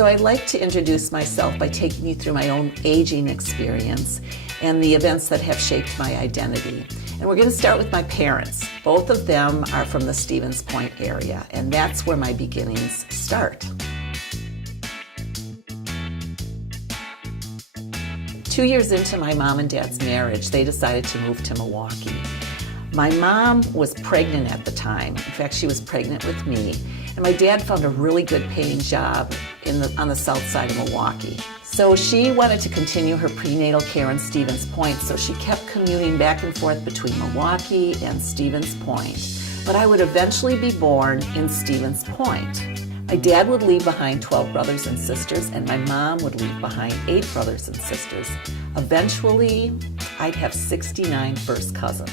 So I'd like to introduce myself by taking you through my own aging experience and the events that have shaped my identity. And we're going to start with my parents. Both of them are from the Stevens Point area, and that's where my beginnings start. 2 years into my mom and dad's marriage, they decided to move to Milwaukee. My mom was pregnant at the time. In fact, she was pregnant with me. And my dad found a really good paying job on the south side of Milwaukee. So she wanted to continue her prenatal care in Stevens Point, so she kept commuting back and forth between Milwaukee and Stevens Point. But I would eventually be born in Stevens Point. My dad would leave behind 12 brothers and sisters, and my mom would leave behind 8 brothers and sisters. Eventually, I'd have 69 first cousins.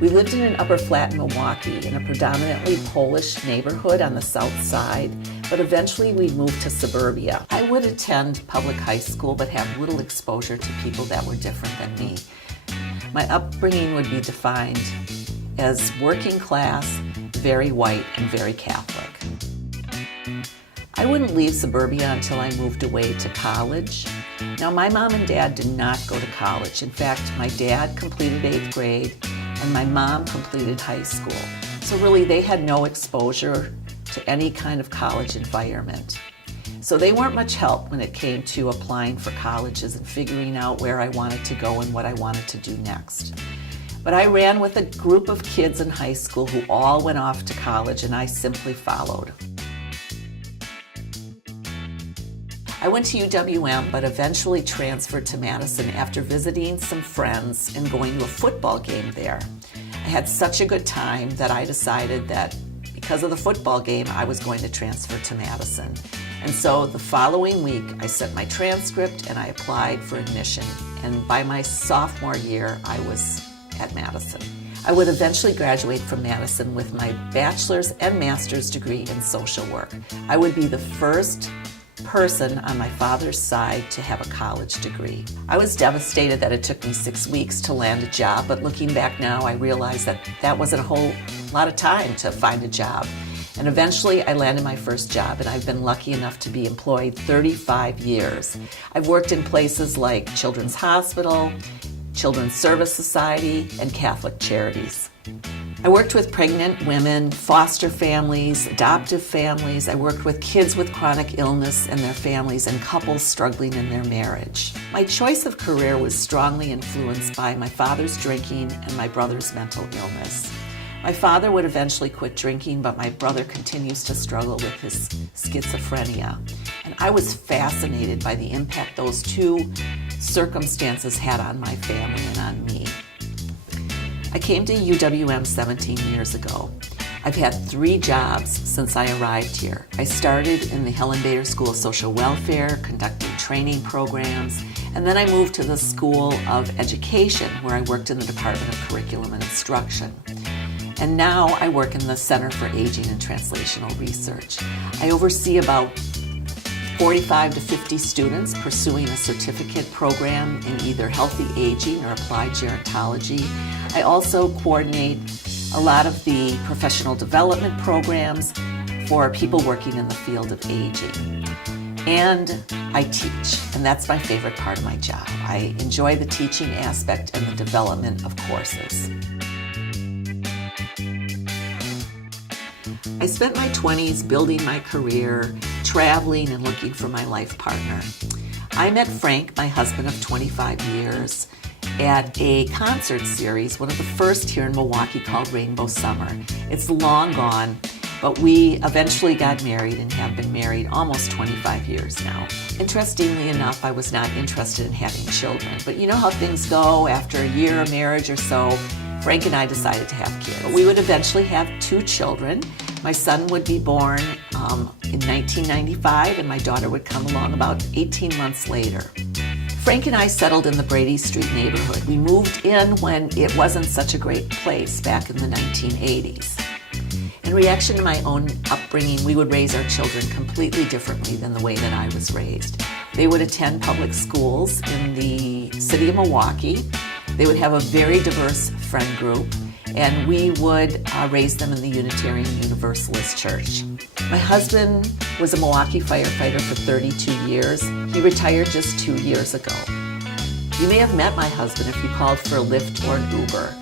We lived in an upper flat in Milwaukee in a predominantly Polish neighborhood on the south side, but eventually we moved to suburbia. I would attend public high school but have little exposure to people that were different than me. My upbringing would be defined as working class, very white, and very Catholic. I wouldn't leave suburbia until I moved away to college. Now, my mom and dad did not go to college. In fact, my dad completed 8th grade and my mom completed high school. So really, they had no exposure to any kind of college environment. So they weren't much help when it came to applying for colleges and figuring out where I wanted to go and what I wanted to do next. But I ran with a group of kids in high school who all went off to college, and I simply followed. I went to UW-M, but eventually transferred to Madison after visiting some friends and going to a football game there. I had such a good time that I decided that because of the football game, I was going to transfer to Madison. And so the following week, I sent my transcript and I applied for admission. And by my sophomore year, I was at Madison. I would eventually graduate from Madison with my bachelor's and master's degree in social work. I would be the first person on my father's side to have a college degree. I was devastated that it took me 6 weeks to land a job, but looking back now, I realized that that wasn't a whole lot of time to find a job. And eventually I landed my first job, and I've been lucky enough to be employed 35 years. I've worked in places like Children's Hospital, Children's Service Society, and Catholic Charities. I worked with pregnant women, foster families, adoptive families. I worked with kids with chronic illness and their families, and couples struggling in their marriage. My choice of career was strongly influenced by my father's drinking and my brother's mental illness. My father would eventually quit drinking, but my brother continues to struggle with his schizophrenia. And I was fascinated by the impact those two circumstances had on my family and on me. I came to UW-M 17 years ago. I've had 3 jobs since I arrived here. I started in the Helen Bader School of Social Welfare, conducting training programs, and then I moved to the School of Education, where I worked in the Department of Curriculum and Instruction. And now I work in the Center for Aging and Translational Research. I oversee about 45 to 50 students pursuing a certificate program in either healthy aging or applied gerontology. I also coordinate a lot of the professional development programs for people working in the field of aging. And I teach, and that's my favorite part of my job. I enjoy the teaching aspect and the development of courses. I spent my 20s building my career, traveling and looking for my life partner. I met Frank, my husband of 25 years, at a concert series, one of the first here in Milwaukee, called Rainbow Summer. It's long gone, but we eventually got married and have been married almost 25 years now. Interestingly enough, I was not interested in having children, but you know how things go. After a year of marriage or so, Frank and I decided to have kids. We would eventually have 2 children. My son would be born in 1995, and my daughter would come along about 18 months later. Frank and I settled in the Brady Street neighborhood. We moved in when it wasn't such a great place back in the 1980s. In reaction to my own upbringing, we would raise our children completely differently than the way that I was raised. They would attend public schools in the city of Milwaukee. They would have a very diverse friend group, and we would raise them in the Unitarian Universalist Church. My husband was a Milwaukee firefighter for 32 years. He retired just 2 years ago. You may have met my husband if you called for a Lyft or an Uber.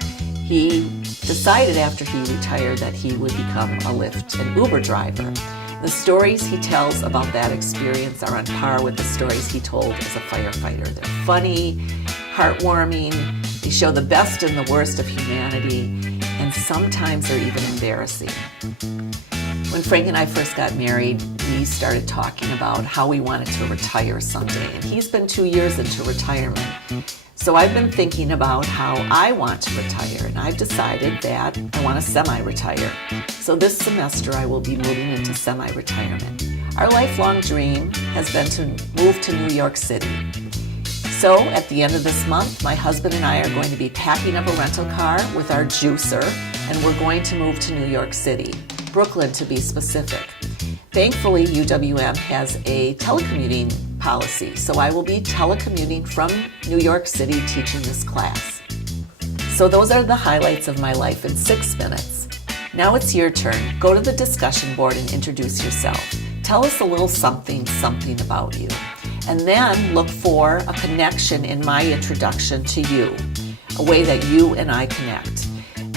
He decided after he retired that he would become a Lyft and Uber driver. The stories he tells about that experience are on par with the stories he told as a firefighter. They're funny, heartwarming, they show the best and the worst of humanity, and sometimes they're even embarrassing. When Frank and I first got married, we started talking about how we wanted to retire someday, and he's been 2 years into retirement. So I've been thinking about how I want to retire, and I've decided that I want to semi-retire. So this semester I will be moving into semi-retirement. Our lifelong dream has been to move to New York City. So at the end of this month, my husband and I are going to be packing up a rental car with our juicer, and we're going to move to New York City, Brooklyn to be specific. Thankfully, UWM has a telecommuting policy, so I will be telecommuting from New York City teaching this class. So those are the highlights of my life in 6 minutes. Now it's your turn. Go to the discussion board and introduce yourself. Tell us a little something about you. And then look for a connection in my introduction to you, a way that you and I connect.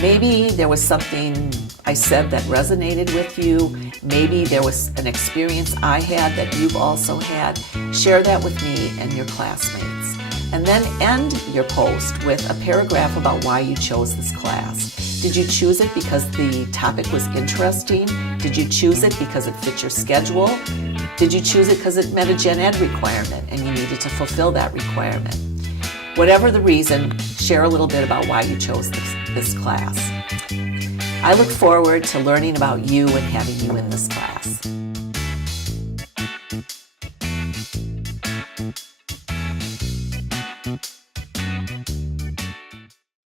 Maybe there was something I said that resonated with you. Maybe there was an experience I had that you've also had. Share that with me and your classmates. And then end your post with a paragraph about why you chose this class. Did you choose it because the topic was interesting? Did you choose it because it fit your schedule? Did you choose it because it met a gen ed requirement and you needed to fulfill that requirement? Whatever the reason, share a little bit about why you chose this class. I look forward to learning about you and having you in this class.